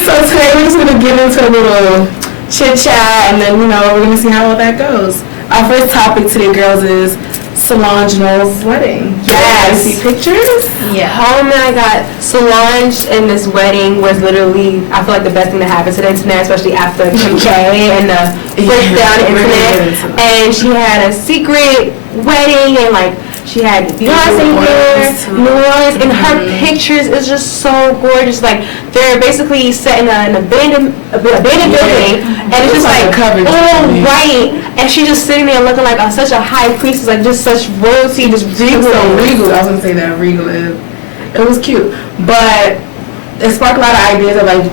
So today we're just gonna get into a little chit chat, and then we're gonna see how all that goes. Our first topic today, girls, is Solange Knowles' wedding. Yes. You see pictures? Yeah. Oh my God, Solange and this wedding was literally, I feel like the best thing to happen to the internet, especially after Kim K and the breakdown the internet. And she had a secret wedding, and like she had Beyonce there, New Orleans, and her pictures is just so gorgeous. Like they're basically set in an abandoned building, and it's just like all white, and she's just sitting there looking like such a high priestess, like just such royalty, just regal. So regal. I was gonna say that regal is. It was cute, but it sparked a lot of ideas of like,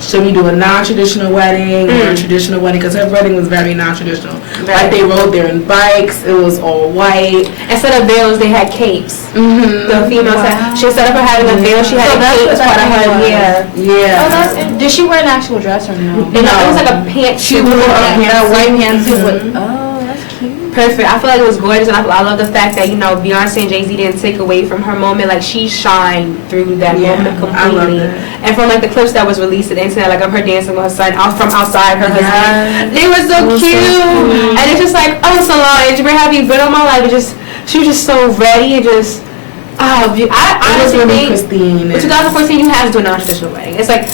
should we do a non-traditional wedding or a traditional wedding? Because her wedding was very non-traditional. Right. Like they rode there in bikes. It was all white. Instead of veils, they had capes. The females had. She instead of her having a veil, she had a cape as part of her. Yeah. Oh, did she wear an actual dress or no? No, it was like a pantsuit. She wore a white pantsuit with. Oh, that's cute. Perfect. I feel like it was gorgeous, and I love the fact that Beyonce and Jay-Z didn't take away from her moment. Like she shined through that moment completely. And from like the clips that was released to the internet, like of her dancing with her son from outside her husband, they were so cute. And it's just like, oh, Solange, where have you been all my life? She was just so ready and just. I honestly think Christine. With 2014, you have to do a non-traditional wedding. It's like,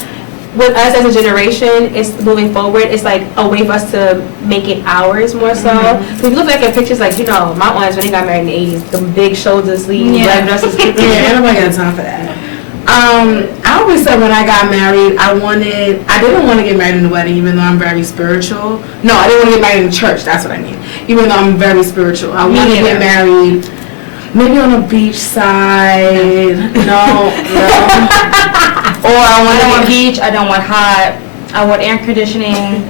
with us as a generation, it's moving forward. It's like a way for us to make it ours more so. If you look back at pictures, like my aunts when they got married in the 80s, the big shoulder sleeves, red dresses. Nobody got time for that. I always said when I got married, I didn't want to get married in the wedding, even though I'm very spiritual. No, I didn't want to get married in church. That's what I mean. Even though I'm very spiritual, I want to get married. Maybe on a beach side. No. Or I want beach. I don't want hot. I want air conditioning.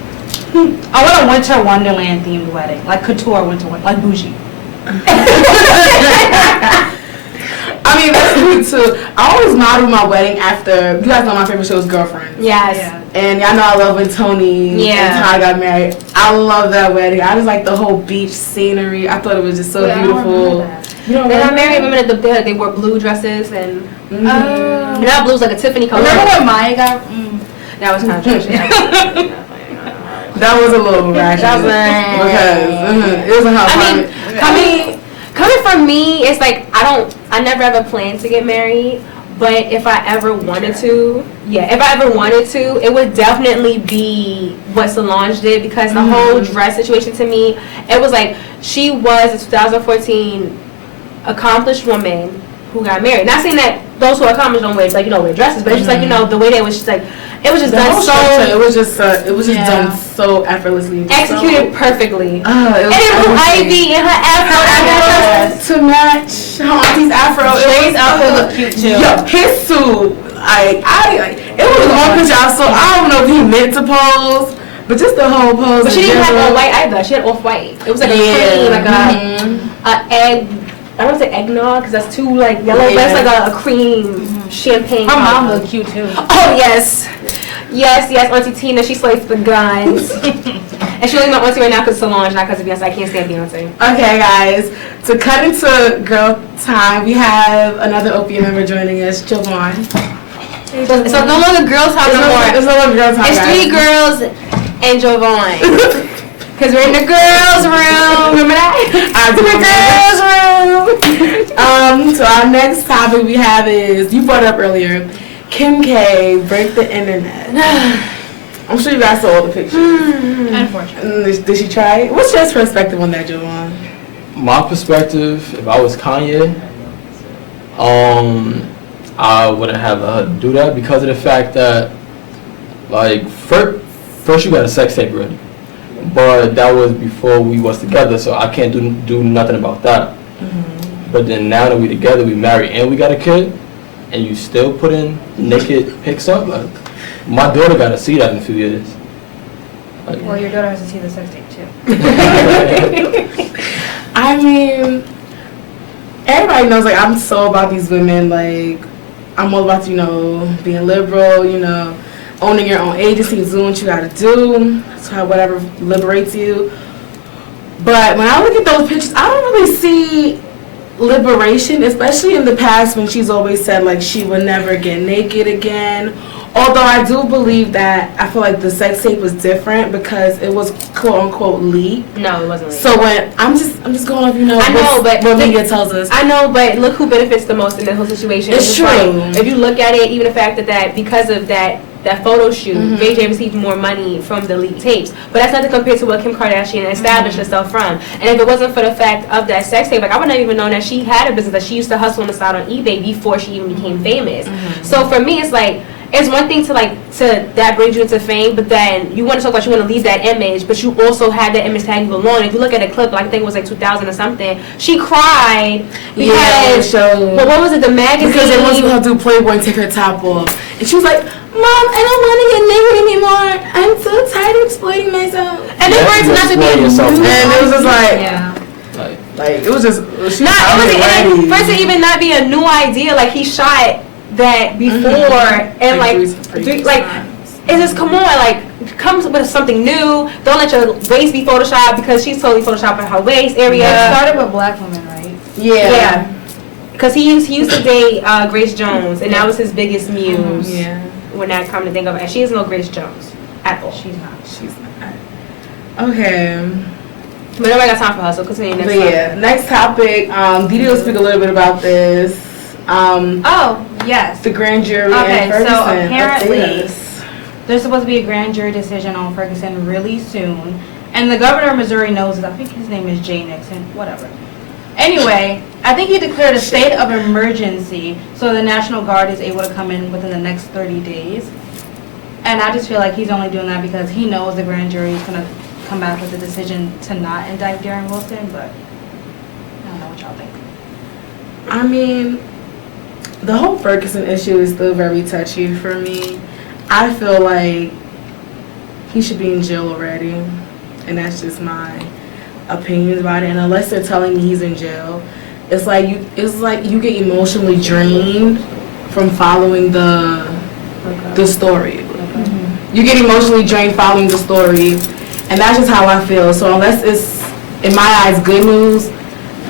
I want a winter wonderland themed wedding, like couture winter wonderland, like bougie. I mean, that's cute too. I always model my wedding after. You guys know my favorite show is Girlfriends. Yes. Yeah. And y'all know I love when Tony and Ty got married. I love that wedding. I just like the whole beach scenery. I thought it was just so beautiful. They got married. Remember they wore blue dresses and now blue's like a Tiffany color. Remember when Maya got? That was kind of trashy. That was a little ratchet. Because it was a hot. I mean, coming from me, it's like I never ever planned to get married. But if I ever wanted to, it would definitely be what Solange did, because the whole dress situation to me, it was like she was a 2014 accomplished woman who got married. Not saying that those who are accomplished don't wear wear dresses, but it's just like the way they was just like it was just done so. It was just done so effortlessly, executed perfectly. And it Ivy in her afro to match her auntie's afro. Jay's outfit looked cute too. Yo, his suit, it was one picture I saw. I don't know if he meant to pose, but just the whole pose. But she didn't have all white either. She had off white. It was like a cream, like a egg. I don't say eggnog because that's too like yellow, but it's like a cream champagne. Her mom looked cute too. Oh yes, Auntie Tina, she slays the guns. And she only my auntie right now because Solange, not because of Beyonce. I can't stand Beyonce. Okay, guys, to cut into girl time, we have another Opium member joining us, Javon. So no longer girl time no more. It's no longer girl time. It's guys. 3 girls and Javon. Because we're in the girls' room. Remember that? The girls' room. So our next topic we have is, you brought it up earlier, Kim K break the internet. I'm sure you guys saw all the pictures. Unfortunately. Did she try it? What's your perspective on that, Javon? My perspective, if I was Kanye, I wouldn't have her do that because of the fact that, like, first you got a sex tape ready. But that was before we was together, so I can't do nothing about that. But then now that we together, we married and we got a kid, and you still putting naked pics up, like, my daughter gotta see that in a few years. Like, Well, your daughter has to see the sex tape too. I mean, everybody knows, like, I'm so about these women, like, I'm all about, being liberal, owning your own agency, doing what you gotta do, so whatever liberates you. But when I look at those pictures, I don't really see liberation, especially in the past when she's always said, like, she would never get naked again, Although I do believe that I feel like the sex tape was different because it was quote unquote leaked. No, it wasn't. So when I'm just going off, you know, I know, but what media tells us. I know, but look who benefits the most in the whole situation. It's true. Like, if you look at it, even the fact that because of that photo shoot, Ray J received more money from the leaked tapes. But that's nothing compared to what Kim Kardashian established herself from. And if it wasn't for the fact of that sex tape, like I would not even known that she had a business, that she used to hustle on the side on eBay before she even became famous. So for me, it's like, it's one thing to that brings you into fame, but then you want to talk about you want to leave that image, but you also have that image tag you along. If you look at a clip, like I think it was like 2000 or something, she cried because, but what was it, the magazine? Because they wanted her to do Playboy and take her top off. And she was like, Mom, I don't want to get naked anymore. I'm so tired of exploiting myself. And they wanted not to be and it was just like, Like, like it was just, first to even not be a new idea, like he shot that before and it's just come on, like comes with something new. Don't let your waist be photoshopped because she's totally photoshopping her waist area. It started with black women, right? Yeah. Because he used to date Grace Jones, and that was his biggest muse. Yeah. When that come to think of it, and she is no Grace Jones at all. She's not. She's not. Okay. But nobody got time for hustle. Continue next. But yeah, next topic. Didi will speak a little bit about this. Oh, yes. The grand jury Okay, in Ferguson. so apparently Update us. there's supposed to be a grand jury decision on Ferguson really soon. And the governor of Missouri knows it. I think his name is Jay Nixon, whatever. Anyway, I think he declared a state of emergency so the National Guard is able to come in within the next 30 days. And I just feel like he's only doing that because he knows the grand jury is going to come back with a decision to not indict Darren Wilson, but I don't know what y'all think. I mean, the whole Ferguson issue is still very touchy for me. I feel like he should be in jail already, and that's just my opinions about it. And unless they're telling me he's in jail, it's like you get emotionally drained from following the story. You get emotionally drained following the story, and that's just how I feel. So unless it's, in my eyes, good news,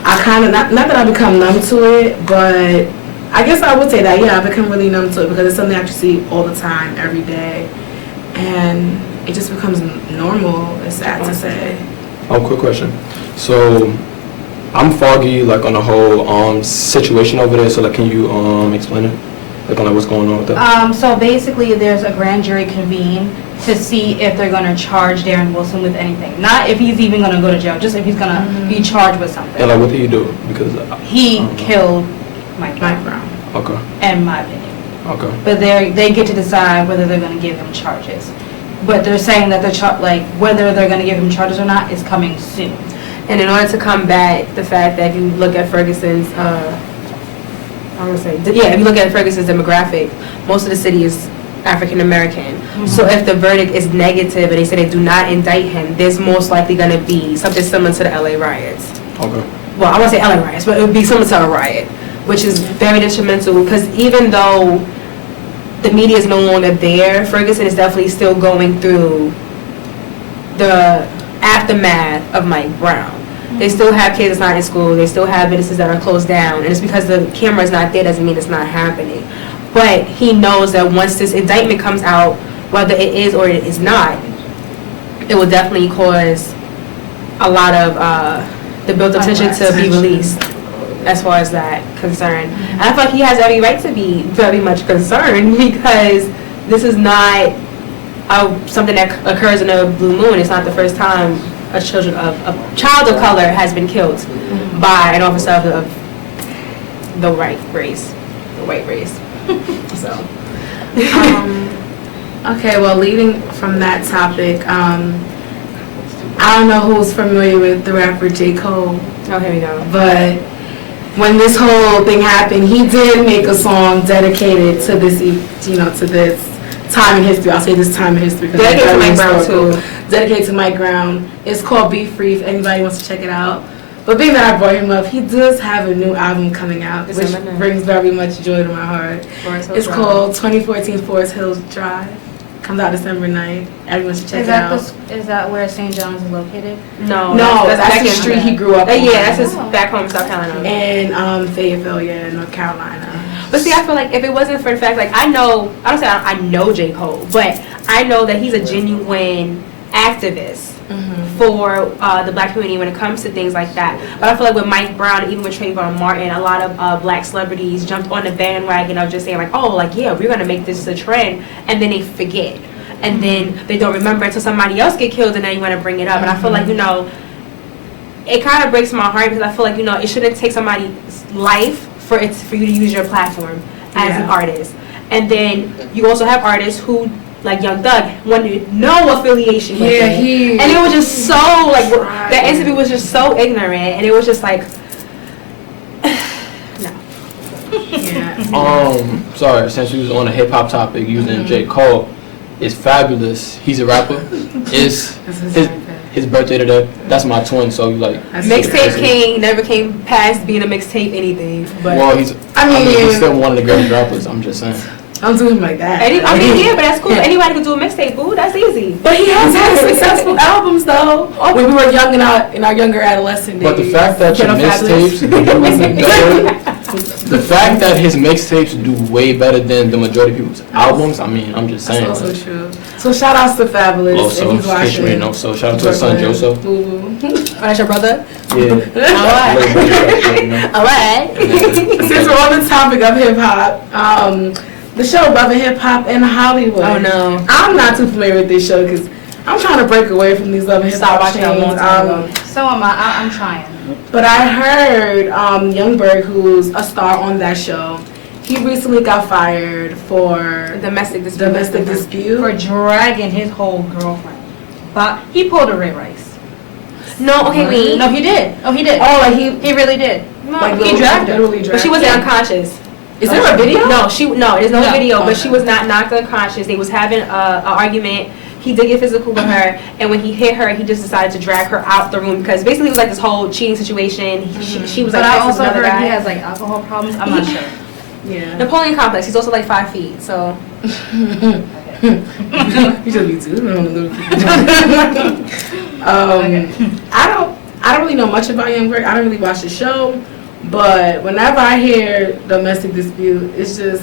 I kind of, not that I become numb to it, but I guess I would say that, yeah, I become really numb to it because it's something I actually see all the time, every day, and it just becomes normal. It's sad to say. Oh, quick question. So, I'm foggy, like, on the whole situation over there. So, like, can you explain it? Like, on like, what's going on with that? So basically, there's a grand jury convened to see if they're going to charge Darren Wilson with anything. Not if he's even going to go to jail, just if he's going to be charged with something. And like, what did he do? Because He killed Mike Brown. Okay. In my opinion. Okay. But they get to decide whether they're going to give him charges. But they're saying that whether they're going to give him charges or not is coming soon. And in order to combat the fact that if you look at Ferguson's, if you look at Ferguson's demographic, most of the city is African American. So if the verdict is negative and they say they do not indict him, there's most likely going to be something similar to the LA riots. Okay. Well, I won't say LA riots, but it would be similar to a riot, which is very detrimental because even though the media is no longer there, Ferguson is definitely still going through the aftermath of Mike Brown. They still have kids that's not in school. They still have businesses that are closed down. And it's because the camera is not there doesn't mean it's not happening. But he knows that once this indictment comes out, whether it is or it is not, it will definitely cause a lot of the built-up tension to be released as far as that concern. And I feel like he has every right to be very much concerned because this is not something that occurs in a blue moon. It's not the first time a child of color has been killed by an officer of the white race. So. Okay, well, leading from that topic, I don't know who's familiar with the rapper J. Cole. Oh, here we go. But when this whole thing happened, he did make a song dedicated to this, to this time in history. I'll say this time in history because dedicated to Mike Brown too. Dedicated to Mike Brown. It's called Be Free. If anybody wants to check it out. But being that I brought him up, he does have a new album coming out, which brings very much joy to my heart. It's called 2014 Forest Hills Drive. Comes out December 9th. Everyone should check it out. Is that where St. John's is located? No, that's the street he grew up on. Yeah, that's his back home, South Carolina. And Fayetteville, North Carolina. But see, I feel like if it wasn't for the fact, like I don't say I know J. Cole, but I know that he's a genuine activist for the black community when it comes to things like that. But I feel like with Mike Brown, and even with Trayvon Martin, a lot of black celebrities jumped on the bandwagon of just saying like, oh, like yeah, we're gonna make this a trend, and then they forget, and then they don't remember until somebody else get killed, and then you want to bring it up. And I feel like it kind of breaks my heart because I feel like it shouldn't take somebody's life for you to use your platform as an artist. And then you also have artists who, like Young Thug, wanted no affiliation with it. And it was just so, like, that interview was just so ignorant, and it was just like, no. Sorry, since we was on a hip-hop topic, using J. Cole, it's fabulous. He's a rapper. It's his birthday today. That's my twin, so like mixtape king never came past being a mixtape anything. But well, he's still one of the greatest rappers. I'm just saying. I'm doing like that. But that's cool. Anybody can do a mixtape, boo. That's easy. But he has had successful albums though. When we were young in our younger adolescent days. But the fact that your mixtapes the fact that his mixtapes do way better than the majority of people's albums, I mean, I'm just saying. That's also true. So shout outs to Fabulous. Also, if he's watching. So shout out to his son Joseph. Oh, that's your brother? Yeah. All right. Since we're on the topic of hip hop, the show Love and Hip Hop in Hollywood. Oh no. I'm not too familiar with this show because I'm trying to break away from these Love and Hip Hop chains. So am I. I'm trying. But I heard Youngberg, who's a star on that show, he recently got fired for domestic dispute. For dragging his whole girlfriend. But he pulled a Ray Rice. No, okay, wait. No, he did. Oh, he did. Oh, like he really did. No, like he dragged her. But she wasn't unconscious. Is there a video? No, there's no video, but she was not knocked unconscious. They was having an argument. He did get physical with her, and when he hit her, he just decided to drag her out the room because basically it was like this whole cheating situation. She was like, but I also heard guy. He has like alcohol problems. I'm not sure. Yeah. Napoleon complex. He's also like 5 feet, so. You should be too. I don't really know much about Youngberg. I don't really watch the show, but whenever I hear domestic dispute, it's just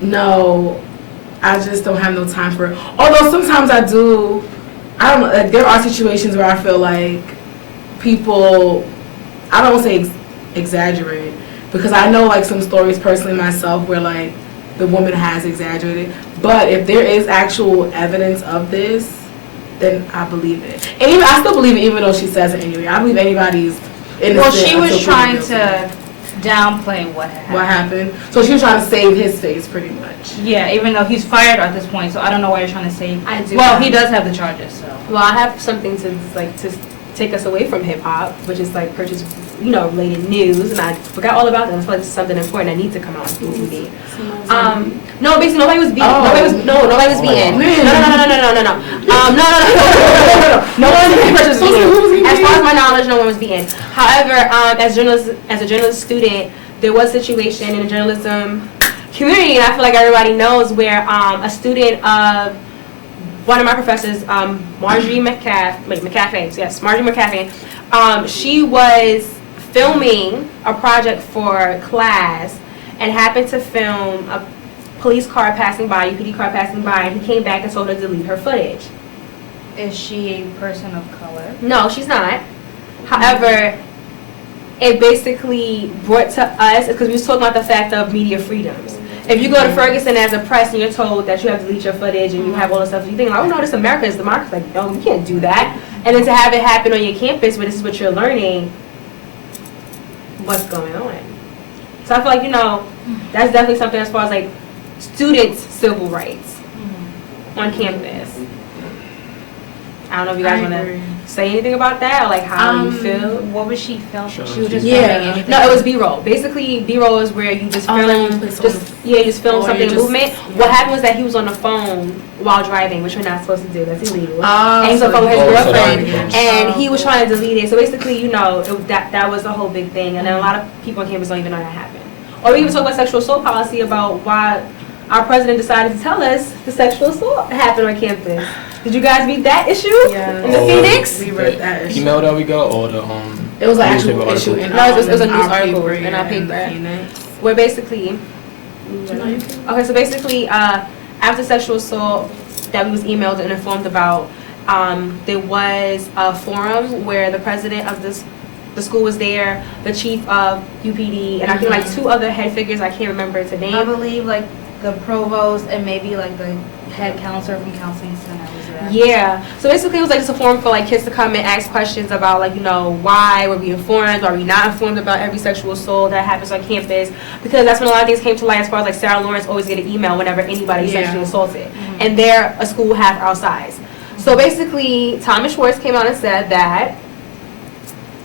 no. I just don't have no time for it. Although sometimes I do. I don't know. Like, there are situations where I feel like people. I don't want to say exaggerate because I know like some stories personally myself where like the woman has exaggerated. But if there is actual evidence of this, then I believe it. And even I still believe it, even though she says it anyway. I believe anybody's innocent. Well, she was trying to downplay what happened. What happened? So she was trying to save his face, pretty much. Yeah, even though he's fired at this point, so I don't know why you're trying to save. He does have the charges, so. Well, I have something to take us away from hip hop, which is like purchase, related news, and I forgot all about that. I feel like this is something important that needs to come out on TV. No, basically nobody was beaten. Nobody was beaten. No. No one was beaten. As far as my knowledge, no one was beaten. However, as a journalist student, there was a situation in the journalism community, and I feel like everybody knows where a student of one of my professors, Marjorie McCaffrey, yes, Marjorie McCaffrey, she was filming a project for class and happened to film a police car passing by, UPD car passing by, and he came back and told her to delete her footage. Is she a person of color? No, she's not. However, it basically brought to us, because we was talking about the fact of media freedoms. If you go to Ferguson as a press and you're told that you have to delete your footage and you have all this stuff, you think, oh no, this America is democracy. Like, no, you can't do that. And then to have it happen on your campus where this is what you're learning, what's going on? So I feel like, that's definitely something as far as like students' civil rights on campus. I don't know if you guys want to say anything about that or like how you feel. What was she filming? Sure. She was just filming anything. No, it was B-roll. Basically, B-roll is where you just film, just film something movement. What happened was that he was on the phone while driving, which you're not supposed to do. That's illegal. And he was on the phone with his girlfriend, and he was trying to delete it. So basically, that was the whole big thing. And then a lot of people on campus don't even know that happened. Or we even talk about sexual assault policy about why our president decided to tell us the sexual assault happened on campus. Did you guys read that issue in the Phoenix? We read that issue. Email that we got or the It was an actual issue in it was a news our article paper, in our paper. Phoenix. where basically, okay, so basically, after sexual assault that we was emailed and informed about, there was a forum where the president of the school was there, the chief of UPD, and I think like 2 other head figures, I can't remember the I name. believe like the provost and maybe like the head counselor from counseling center was there. Yeah, so basically it was like just a forum for like kids to come and ask questions about like, why were we informed, are we not informed about every sexual assault that happens on campus, because that's when a lot of things came to light, as far as like Sarah Lawrence always get an email whenever anybody is sexually assaulted, and they're a school half our size. So basically Thomas Schwartz came out and said that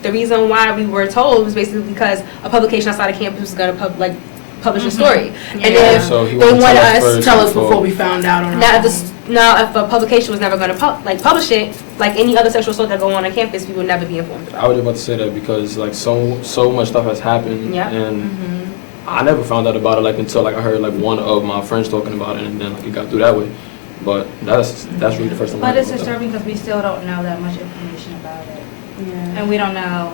the reason why we were told was basically because a publication outside of campus was going to publish a story, and if So he they wanted to want tell us us first Tell us before we found out on our now, own. now, if a publication was never going to publish it, like any other sexual assault that go on campus, we would never be informed about. I was about to say that because like so much stuff has happened, Yeah. and I never found out about it like until like I heard like one of my friends talking about it, and then like it got through that way. But that's really the first time. But I it's heard about disturbing because we still don't know that much information about it. Yeah. And we don't know,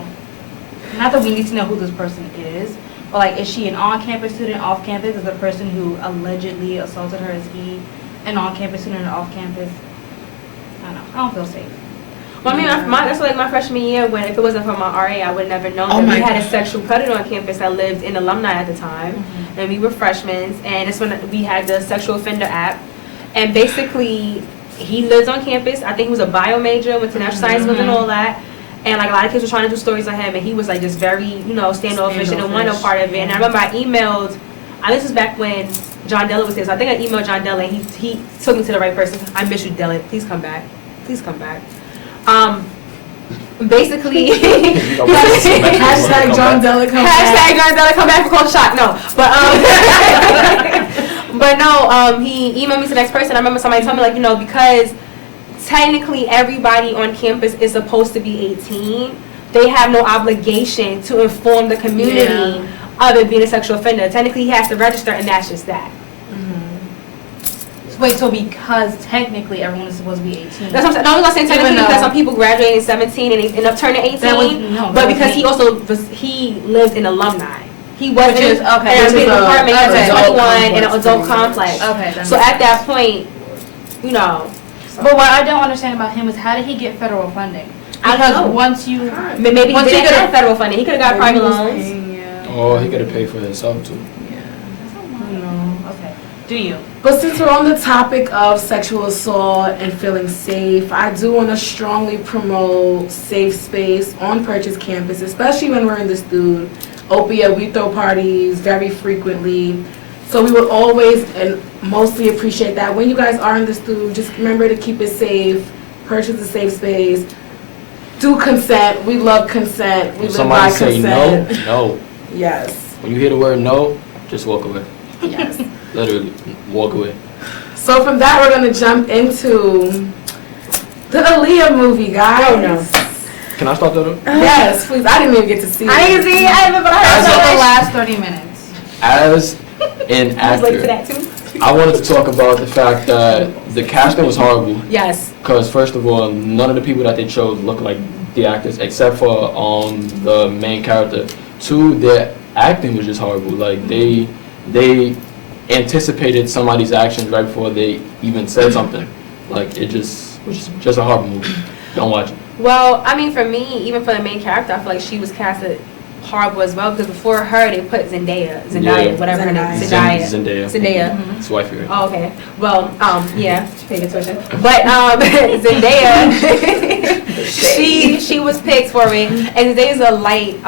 not that we need to know who this person is, but like, is she an on-campus student, off-campus? Is the person who allegedly assaulted her, is he an on-campus student or off-campus? I don't know. I don't feel safe. Well, I mean, that's like my freshman year when if it wasn't for my RA, I would never known Oh that my we had a gosh. sexual predator on campus that lived in alumni at the time, and we were freshmen, and it's when we had the sexual offender app, and basically he lives on campus. I think he was a bio major, went to natural science and all that. And like a lot of kids were trying to do stories on him, and he was like just very, standoffish and didn't want no part of it. And I remember I emailed, this was back when John Della was here, so I think I emailed John Della, and he took me to the right person. I miss you, Della. Please come back. Please come back. Basically, Hashtag John Della come back. Hashtag John Della come back for culture shock. No, but no, he emailed me to the next person. I remember somebody told me like, because technically everybody on campus is supposed to be 18. They have no obligation to inform the community of it being a sexual offender. Technically, he has to register, and that's just that. Wait, so because technically everyone is supposed to be 18. That's what I'm saying. No, I'm not saying technically Even because though- some people graduate at 17 and they end up turning 18. That was- no, but that was because me. he lived in alumni. He wasn't Which is- in okay. an Which is apartment a- at okay. 21 in an Adult adult complex. complex. Okay. that So makes at that point, But what I don't understand about him is how did he get federal funding? I don't Because know. once you, maybe he Once you didn't get a- have federal funding. He could have got private loans. Oh, he could have paid for himself too. okay, do you? But since we're on the topic of sexual assault and feeling safe, I do want to strongly promote safe space on Purchase campus, especially when we're in the student. Opia, we throw parties very frequently. So we would always and mostly appreciate that. When you guys are in the student, just remember to keep it safe. Purchase a safe space. Do consent. We love consent. We If live by somebody say no, consent. no. Yes. When you hear the word no, just walk away. Yes. Literally, walk away. So from that, we're going to jump into the Aaliyah movie, guys. Oh, no. Can I start that up? Yes, please. I didn't even get to see it. I didn't see. I remember. I As So heard the so much. last 30 minutes. As an I was late to actor, that too. I wanted to talk about the fact that the casting was horrible. Yes. Because first of all, none of the people that they chose look like the actors, except for the main character. Two, their acting was just horrible. Like they anticipated somebody's actions right before they even said something. Like it just was just a horrible movie. Don't watch it. Well, I mean, for me, even for the main character, I feel like she was casted horrible as well because before her they put Zendaya, Yeah. whatever her name is, Zendaya. Zendaya. Zendaya. Zendaya. It's wifey. Right? Oh, okay. Well, yeah, pay attention. But Zendaya, she was picked for it, and Zendaya's a light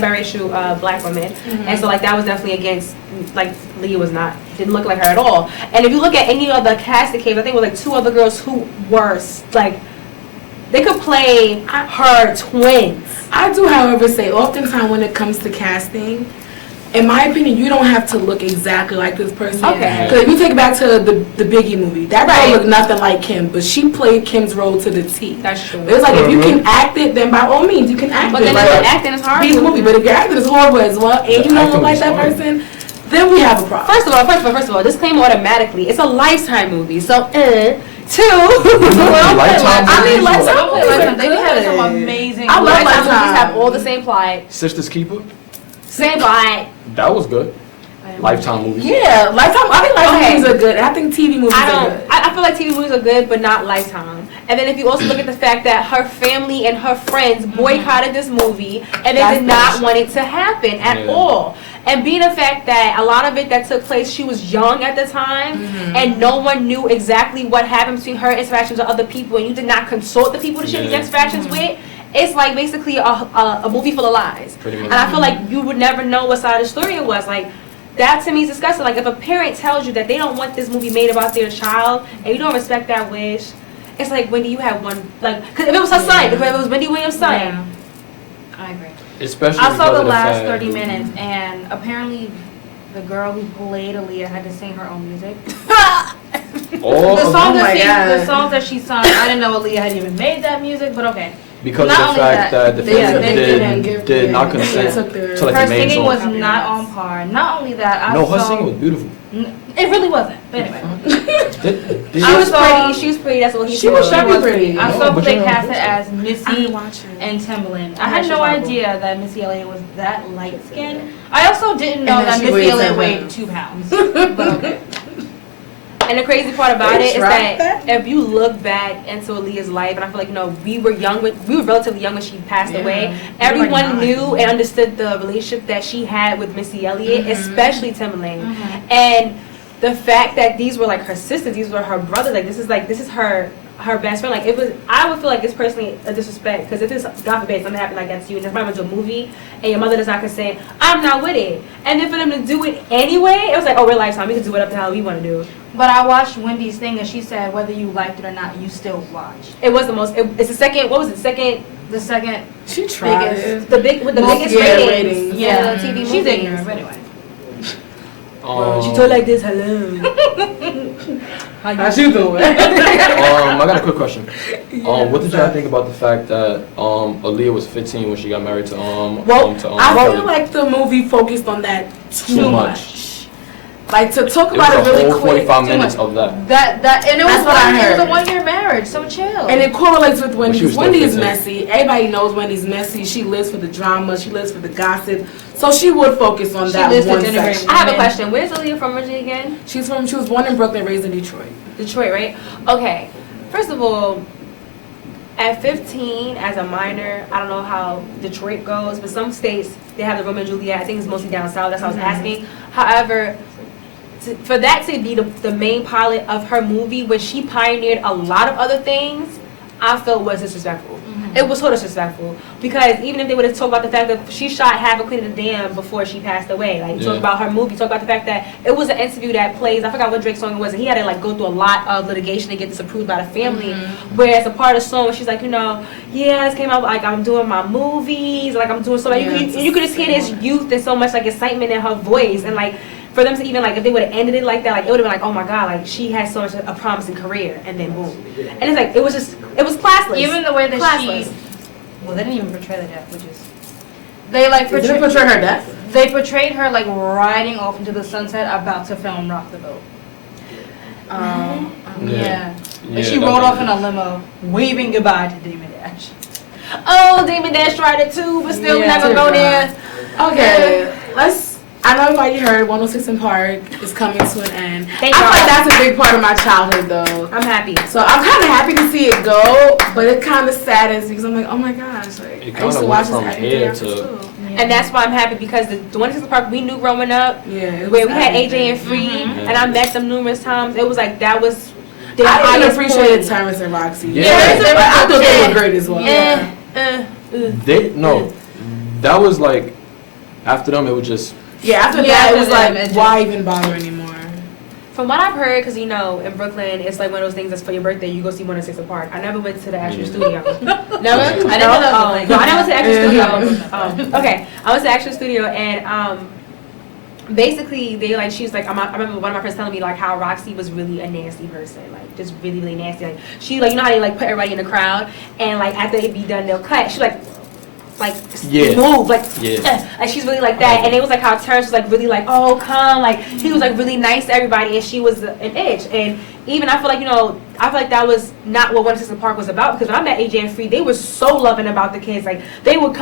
biracial black woman, and so like that was definitely against. Like Leah was not, didn't look like her at all. And if you look at any of the cast that came, I think it was like 2 other girls who were like, they could play her twins. I do, however, say oftentimes when it comes to casting, in my opinion, you don't have to look exactly like this person. Okay. Because if you take it back to the Biggie movie, that Right. girl looked nothing like Kim, but she played Kim's role to the T. That's true. It's like if you can act it, then by all means you can act But it. then Like, if acting is be in the horrible. movie, but if your acting is horrible as well, and The you don't acting look like was that horrible. person, then we have a problem. First of all, disclaimer automatically. It's a Lifetime movie, so 2. Lifetime I mean, movies Lifetime Don't play movies like are them. They be having some good. amazing. I love Lifetime Lifetime. movies have all the same plot. Sisters Keeper. Say bye. That was good. Lifetime movie. Yeah, Lifetime. I think Lifetime Okay. movies are good. I think TV movies are good. I feel like TV movies are good, but not Lifetime. And then if you also look at the fact that her family and her friends boycotted this movie, and they That's did not bullshit. want it to happen at all. And being the fact that a lot of it that took place, she was young at the time, and no one knew exactly what happened between her interactions with other people, and you did not consult the people that she had these interactions with. It's like basically a movie full of lies. Pretty much. And I feel like you would never know what side of the story it was. Like, that to me is disgusting. Like, if a parent tells you that they don't want this movie made about their child, and you don't respect that wish, it's like, Wendy, you had one, like, because if it was her son, if it was Wendy Williams' son. Yeah. I agree. Especially I saw because the of last fact- 30 minutes, and apparently the girl who played Aaliyah had to sing her own music. All The of song my God. the songs that she sung, I didn't know Aaliyah had even made that music, but okay. because Not of the only fact that the They family didn't give- did not yeah, consent they took their- to like Her the main singing song. was not on par. Not only that, I No, her saw, singing was beautiful. It really wasn't. But anyway, Did She I was saw- pretty. She was pretty. That's what he She said. was shocking pretty. I No, saw but they you know, cast it it's- as I Missy didn't watch it. and Timbaland. I I had heard no she's horrible. idea that Missy Elliott was that light skinned. I also didn't know And then that she Missy weighs Elliott 7 weighed pounds. 2 pounds. But okay. And the crazy part about They it is tried that if you look back into Aaliyah's life, and I feel like, you know, we were relatively young when she passed Yeah. away. We were Everyone like 9. knew and understood the relationship that she had with Missy Elliott, especially Timbaland. Mhm. And the fact that these were like her sisters, these were her brothers, like this is her best friend. Like, it was, I would feel like it's personally a disrespect, because if it's, God forbid, something happened like that to you, and if I went to a movie and your mother does not consent, I'm not with it. And then for them to do it anyway, it was like, oh, we're Lifetime, we can do whatever the hell we want to do. But I watched Wendy's thing, and she said whether you liked it or not, you still watch. It was the most. It's the second. What was it? Second. The second She tried. biggest. The big with the Most- biggest yeah, ratings. ratings. Yeah, Yeah, TV movies. she's ignorant. But anyway, She told like this. Hello. How's you doing? I got a quick question. What did y'all think about the fact that Aaliyah was 15 when she got married to Well, to I Kelly? feel like the movie focused on that too Too much. Like, to talk It was about it a really whole quick, 45 too minutes much. of that. that and it was That's what I it was a heard. 1-year marriage, so chill. and it correlates with But Wendy. she was Because Wendy is 15. messy. Everybody knows Wendy's messy. She lives for the drama. She lives for the gossip. So she would focus on She that lives to one generate section. I have a question. Where's Aaliyah from originally again? She was born in Brooklyn, raised in Detroit. Detroit, right? Okay. First of all, at 15, as a minor, I don't know how Detroit goes, but some states they have the Romeo and Juliet. I think it's mostly down south. That's what I was asking. However, for that to be the main pilot of her movie, when she pioneered a lot of other things, I felt was disrespectful. It was so disrespectful, because even if they would have talked about the fact that she shot half a Queen of the Dam before she passed away, like Yeah. talk about her movie, talk about the fact that it was an interview that plays, I forgot what Drake's song it was, and he had to like go through a lot of litigation to get this approved by the family. Whereas a part of the song, she's like, you know, yeah, this came out like I'm doing my movies, like I'm doing so like Yeah, you could just hear this youth and so much like excitement in her voice, and like for them to even like if they would have ended it like that, like it would have been like, oh my god, like she has so much a promising career, and then boom, and it's like it was classless. even the way that Classless. well, they didn't even portray the death, which is they like Did they portray her death? They portrayed her like riding off into the sunset, about to film Rock the Boat. Yeah. And she that rode was off it. in a limo, waving goodbye to Damon Dash. Oh, Damon Dash tried it too, but still we're not gonna go there. Okay, I know everybody heard 106 in Park is coming to an end. Thank I feel God. like that's a big part of my childhood, though. I'm happy. So I'm kind of happy to see it go, but it kind of saddens because I'm like, oh my gosh, like It I used kinda to watch went this from every day here after to- school. And that's why I'm happy, because the 106 Park we knew growing up, Yeah, it where was we had AJ everything. and Free, Mhm. and I met them numerous times. It was like that was their I even highest appreciated point. Terrence and Roxy. Yeah. But I thought they were great as well. Eh, That was like after them it was just Yeah, after Yeah, that, after it was them, like, it just- why even bother anymore? From what I've heard, because you know, in Brooklyn, it's like one of those things that's for your birthday, you go see 106 in Park. I never went to the actual studio. Never? I didn't know that was a thing. No, I never went to the actual Yeah. studio. Okay, I went to the actual studio, and basically, they like, she's like, I remember one of my friends telling me like how Roxy was really a nasty person, like just really, really nasty. Like, she, like, you know how they like put everybody in the crowd, and like after they be done, they'll cut. She like Yeah. move, like, Yeah. like she's really like that. And it was like how Terrence was like really like, oh, come, like he was like really nice to everybody, and she was an itch. And even I feel like, you know, I feel like that was not what 106 in Park was about, because when I met AJ and Free, they were so loving about the kids. Like they would come